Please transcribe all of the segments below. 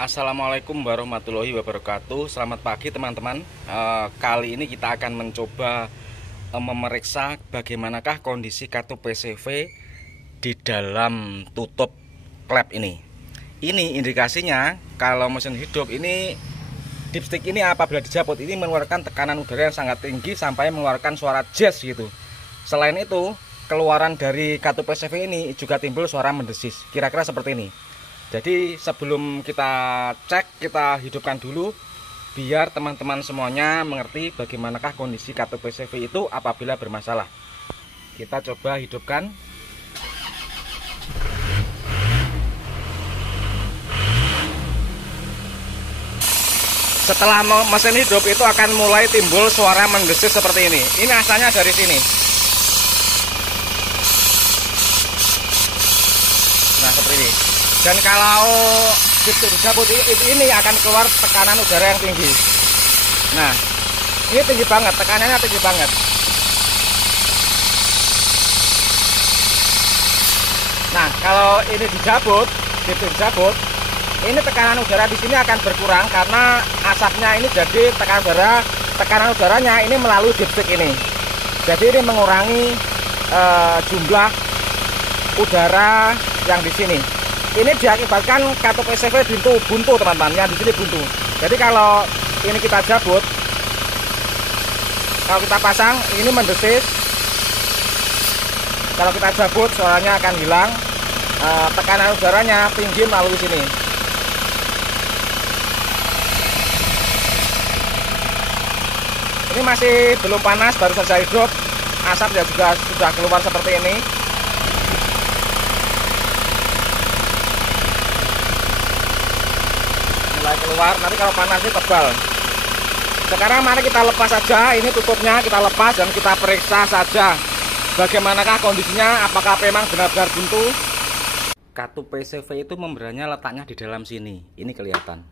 Assalamualaikum warahmatullahi wabarakatuh. Selamat pagi teman-teman. Kali ini kita akan mencoba memeriksa bagaimanakah kondisi kartu PCV di dalam tutup klep ini. Ini indikasinya kalau mesin hidup ini, dipstick ini apabila dijabut ini mengeluarkan tekanan udara yang sangat tinggi sampai mengeluarkan suara jazz gitu. Selain itu, keluaran dari kartu PCV ini juga timbul suara mendesis. Kira-kira seperti ini. Jadi sebelum kita cek, kita hidupkan dulu biar teman-teman semuanya mengerti bagaimanakah kondisi kartu PCV itu apabila bermasalah. Kita coba hidupkan. Setelah mesin hidup itu akan mulai timbul suara mendesis seperti ini. Ini asalnya dari sini. Nah, seperti ini. Dan kalau dicabut ini akan keluar tekanan udara yang tinggi. Nah, ini tinggi banget, tekanannya tinggi banget. Nah, kalau ini dicabut, ini tekanan udara di sini akan berkurang karena asapnya ini jadi tekanan udaranya ini melalui dipstick ini. Jadi ini mengurangi jumlah udara yang di sini. Ini diakibatkan kartu PCV buntu teman-teman, yang di sini buntu. Jadi kalau ini kita cabut, kalau kita pasang ini mendesis. Kalau kita cabut suaranya akan hilang, tekanan udaranya tinggi melalui sini. Ini masih belum panas, baru saja hidup. Asapnya juga sudah keluar seperti ini. Mulai keluar, nanti kalau panasnya tebal. Sekarang mari kita lepas saja, ini tutupnya kita lepas dan kita periksa saja bagaimanakah kondisinya, apakah memang benar-benar buntu. Kartu PCV itu membrannya letaknya di dalam sini, ini kelihatan.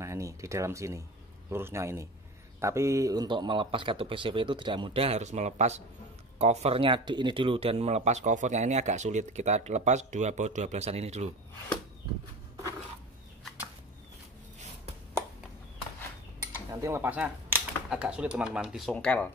Nah, ini di dalam sini, lurusnya ini. Tapi untuk melepas kartu PCV itu tidak mudah, harus melepas covernya ini dulu, dan melepas covernya ini agak sulit. Kita lepas baut 12-an ini dulu. Nanti lepasnya agak sulit teman-teman, disongkel.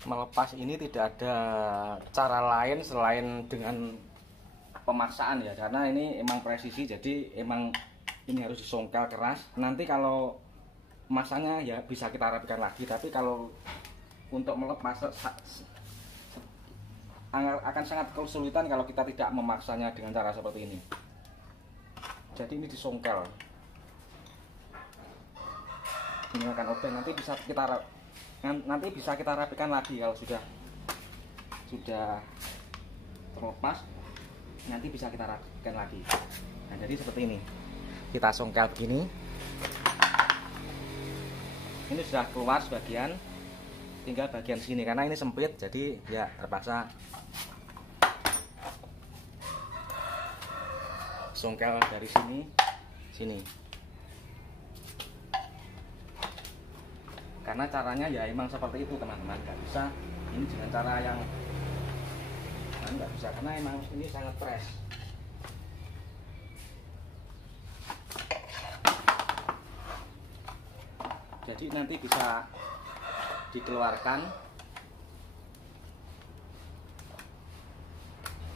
Melepas ini tidak ada cara lain selain dengan pemaksaan ya, karena ini emang presisi, jadi emang ini harus disongkel keras. Nanti kalau masanya ya bisa kita rapikan lagi, tapi kalau untuk melepas akan sangat kesulitan kalau kita tidak memaksanya dengan cara seperti ini. Jadi ini disongkel, ini akan obeng, nanti bisa kita rapikan lagi kalau sudah terlepas, nanti bisa kita rapikan lagi. Nah, jadi seperti ini, kita songkel begini, ini sudah keluar sebagian, tinggal bagian sini karena ini sempit, jadi ya terpaksa songkel dari sini. Karena caranya ya emang seperti itu teman-teman, nggak bisa ini dengan cara yang nggak bisa, karena emang ini sangat fresh. Jadi nanti bisa dikeluarkan,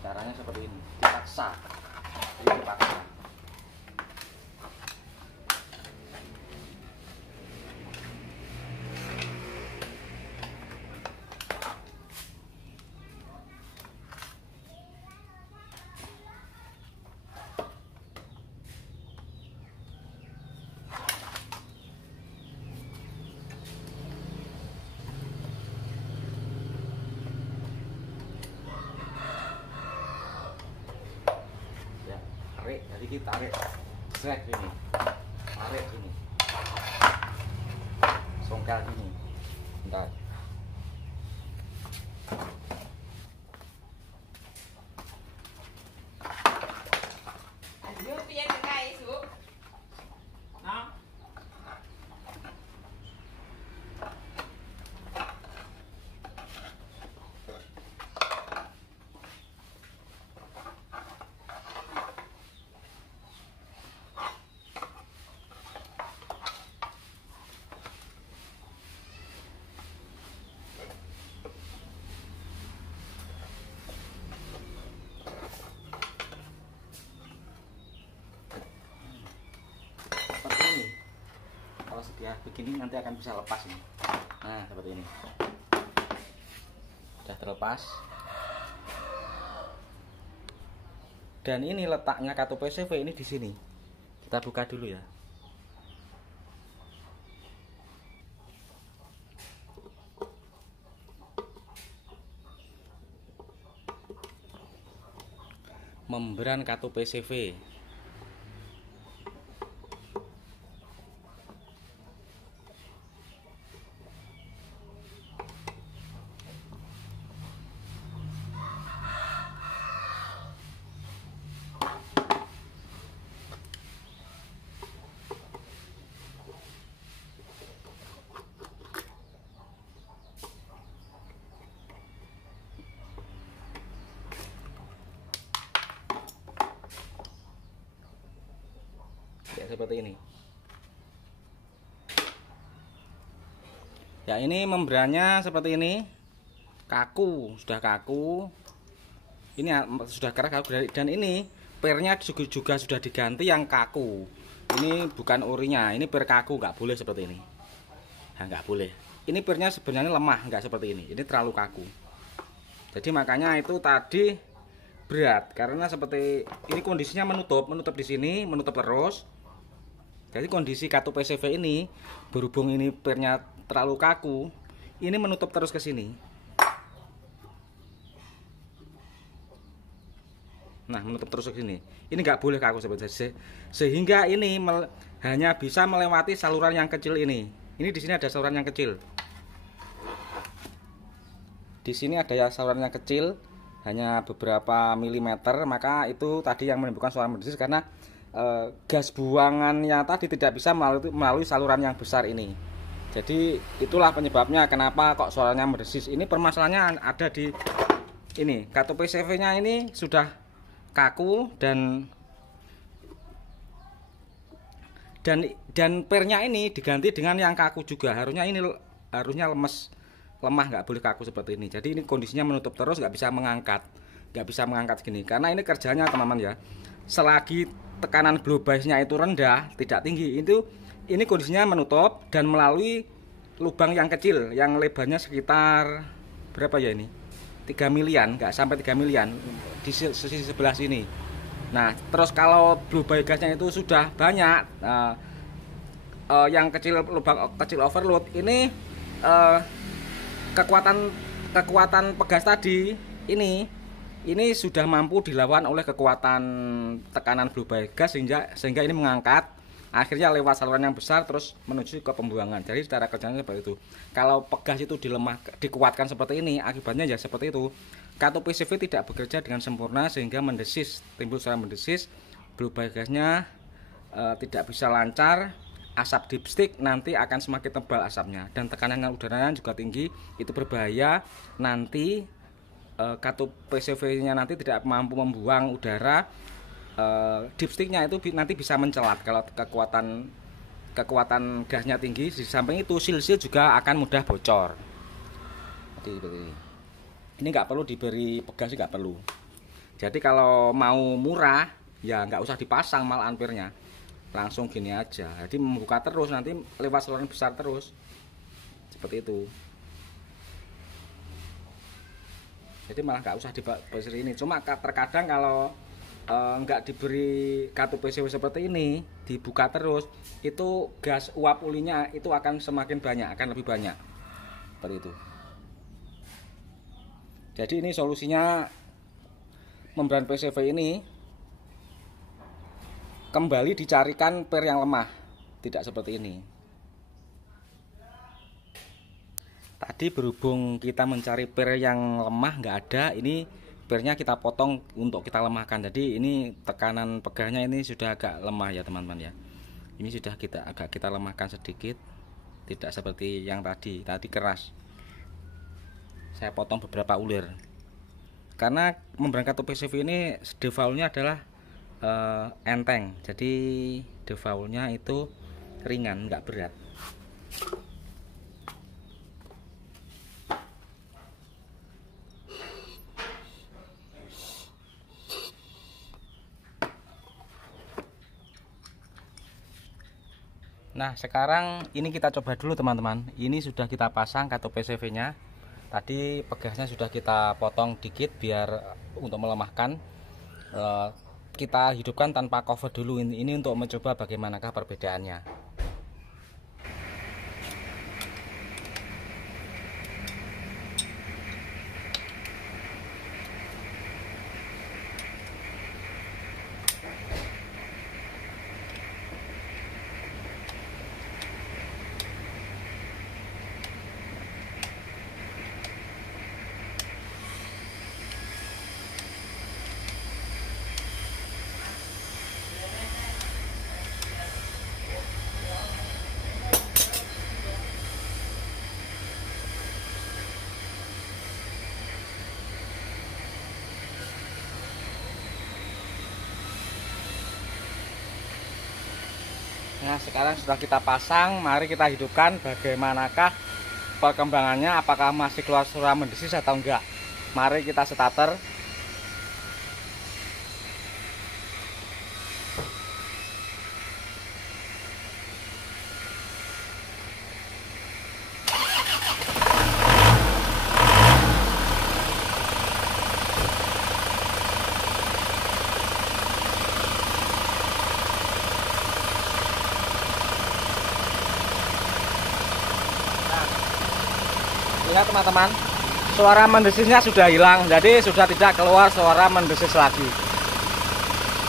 caranya seperti ini, dipaksa. kita tarik srek gini, tarik gini, songkel gini. Bentar. Ayo piye kae, Su? Nah. Ya begini nanti akan bisa lepas ini. Nah seperti ini sudah terlepas, dan ini letaknya kartu PCV ini di sini. Kita buka dulu ya. Membran kartu PCV. Ya seperti ini. Ya ini membrannya seperti ini, kaku, sudah kaku. Ini sudah keras kaku, dan ini pernya juga sudah diganti yang kaku. Ini bukan orinya, ini per kaku, nggak boleh seperti ini. Nah, nggak boleh. Ini pernya sebenarnya lemah, nggak seperti ini. Ini terlalu kaku. Jadi makanya itu tadi berat, karena seperti ini kondisinya menutup di sini, menutup terus. Jadi kondisi kartu PCV ini, berhubung ini pernya terlalu kaku, ini menutup terus ke sini. Nah, menutup terus ke sini. Ini nggak boleh kaku seperti itu. Sehingga ini hanya bisa melewati saluran yang kecil ini. Ini di sini ada saluran yang kecil. Di sini ada ya saluran yang kecil, hanya beberapa milimeter, maka itu tadi yang menimbulkan suara mendesis karena gas buangannya tadi tidak bisa melalui saluran yang besar ini. Jadi itulah penyebabnya kenapa kok suaranya mendesis. Ini permasalahannya ada di ini, kartu PCV nya ini sudah kaku dan pernya ini diganti dengan yang kaku juga. Harusnya lemah, nggak boleh kaku seperti ini. Jadi ini kondisinya menutup terus, nggak bisa mengangkat gini, karena ini kerjanya teman-teman ya, selagi tekanan blow base-nya itu rendah, tidak tinggi, ini kondisinya menutup dan melalui lubang yang kecil yang lebarnya sekitar berapa ya ini, 3 milian, nggak sampai 3 milian di sisi sebelah sini. Nah terus kalau blow base gasnya itu sudah banyak, yang kecil, lubang kecil overload ini, kekuatan pegas tadi ini sudah mampu dilawan oleh kekuatan tekanan blow base gas sehingga ini mengangkat, akhirnya lewat saluran yang besar terus menuju ke pembuangan. Jadi secara kerjanya seperti itu. Kalau pegas itu dikuatkan seperti ini, akibatnya ya seperti itu. Kartu PCV tidak bekerja dengan sempurna sehingga mendesis, timbul suara mendesis, blow base gasnya tidak bisa lancar, asap dipstick nanti akan semakin tebal asapnya, dan tekanan udaranya juga tinggi. Itu berbahaya, nanti kartu PCV-nya nanti tidak mampu membuang udara, dipsticknya itu nanti bisa mencelat kalau kekuatan gasnya tinggi. Di samping itu seal-seal juga akan mudah bocor. Ini nggak perlu diberi pegas, nggak perlu. Jadi kalau mau murah ya nggak usah dipasang mal ampirnya, langsung gini aja. Jadi membuka terus, nanti lewat saluran besar terus seperti itu. Jadi malah nggak usah diberi ini. Cuma terkadang kalau nggak diberi kartu PCV seperti ini, dibuka terus, itu gas uap ulinya itu akan semakin banyak, akan lebih banyak seperti itu. Jadi ini solusinya membran PCV ini kembali dicarikan per yang lemah, tidak seperti ini. Tadi berhubung kita mencari per yang lemah nggak ada, ini pernya kita potong untuk kita lemahkan. Jadi ini tekanan pegangnya ini sudah agak lemah ya teman-teman ya. Ini sudah agak kita lemahkan sedikit, tidak seperti yang tadi keras. Saya potong beberapa ulir. Karena membran katup PCV ini defaultnya adalah enteng, jadi defaultnya itu ringan, nggak berat. Nah sekarang ini kita coba dulu teman-teman. Ini sudah kita pasang katup PCV nya. Tadi pegasnya sudah kita potong dikit biar untuk melemahkan. Kita hidupkan tanpa cover dulu, ini untuk mencoba bagaimanakah perbedaannya. Nah sekarang sudah kita pasang, mari kita hidupkan bagaimanakah perkembangannya, apakah masih keluar suara mendesis atau enggak. Mari kita starter. Lihat teman-teman, suara mendesisnya sudah hilang, jadi sudah tidak keluar suara mendesis lagi.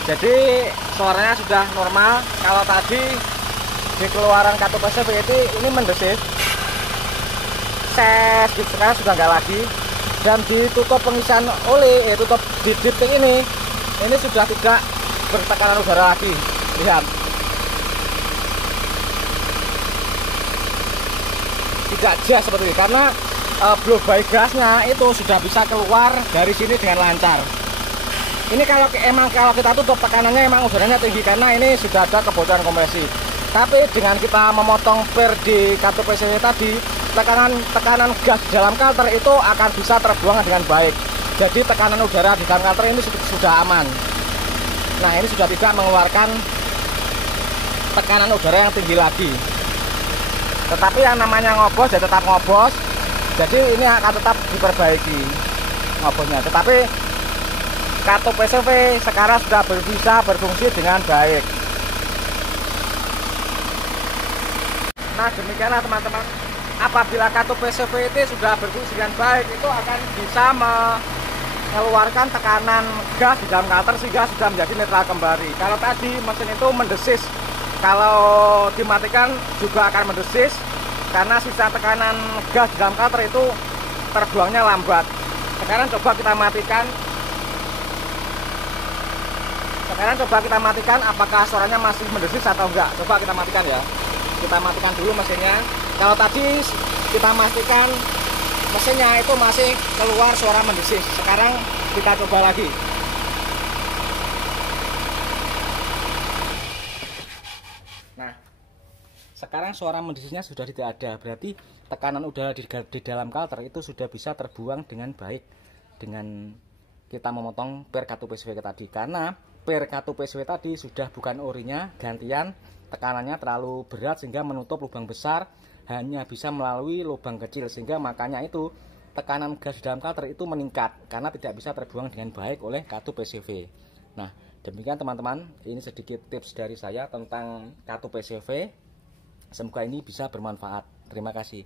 Jadi suaranya sudah normal. Kalau tadi di keluaran katup PCV ini mendesis, ses gitu, sekarang sudah enggak lagi. Dan ditutup pengisian oli, tutup di titik ini sudah tidak bertekanan udara lagi. Lihat, tidak jas seperti ini karena blow by gasnya itu sudah bisa keluar dari sini dengan lancar. Ini kalau kita tutup tekanannya emang udaranya tinggi karena ini sudah ada kebocoran kompresi. Tapi dengan kita memotong per di katup PCV tadi, tekanan gas di dalam kalter itu akan bisa terbuang dengan baik. Jadi tekanan udara di dalam kalter ini sudah aman. Nah ini sudah tidak mengeluarkan tekanan udara yang tinggi lagi. Tetapi yang namanya ngobos ya tetap ngobos. Jadi ini akan tetap diperbaiki ngobosnya. Tetapi katup PCV sekarang sudah bisa berfungsi dengan baik. Nah demikianlah teman-teman, apabila katup PCV itu sudah berfungsi dengan baik, itu akan bisa mengeluarkan tekanan gas di dalam kalter sehingga sudah menjadi netral kembali. Kalau tadi mesin itu mendesis, kalau dimatikan juga akan mendesis karena sisa tekanan gas di dalam kalter itu terbuangnya lambat. Sekarang coba kita matikan. Apakah suaranya masih mendesis atau enggak. Coba kita matikan ya. Kita matikan dulu mesinnya. Kalau tadi kita pastikan mesinnya itu masih keluar suara mendesis. Sekarang kita coba lagi. Nah sekarang suara mendesisnya sudah tidak ada, berarti tekanan udara di dalam kalter itu sudah bisa terbuang dengan baik dengan kita memotong per katup PCV tadi. Karena per katup PCV tadi sudah bukan orinya, gantian tekanannya terlalu berat sehingga menutup lubang besar, hanya bisa melalui lubang kecil, sehingga makanya itu tekanan gas di dalam kalter itu meningkat karena tidak bisa terbuang dengan baik oleh katup PCV. Nah demikian teman-teman, ini sedikit tips dari saya tentang katup PCV. Semoga ini bisa bermanfaat. Terima kasih.